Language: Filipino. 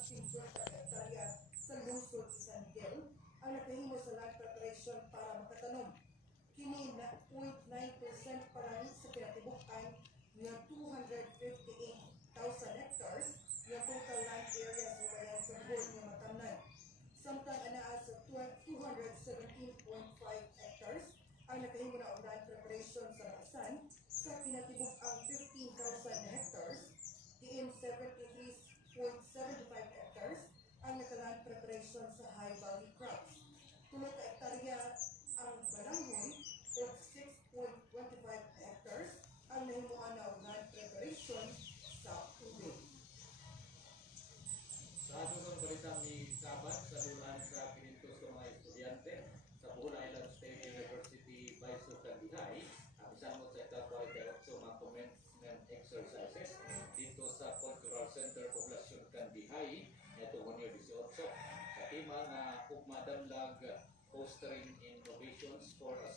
50 hektarya sa lungsod sa San Miguel ang nakahimo sa land preparation para makatanom. Kini na 0.9% pa lang sa pinatibukan ng 258,000 hectares ng total land area sa bayan sa buong ng matamnan. Samtang anaa sa 217.5 hectares ang nakahimo na land preparation sa Baasan sa pinatibukang 15,000 hectares, diin 73.75 hectares ang nakaland preparation sa high valley crops. 3 ka hektarya ang balanghoy o 6.25 hectares ang nahimuan na land preparation sa tubig. Sa atong balitang ni Kabat sa dulan sa kinintos ng mga estudyante sa Bohol Island State University Baiso Candihay, bisan mo sa ika 48 mga commencement exercises dito sa Cultural Center Poblacion Candihay nito Hunyo 18. Sa tema na ugmadamlag fostering innovations for a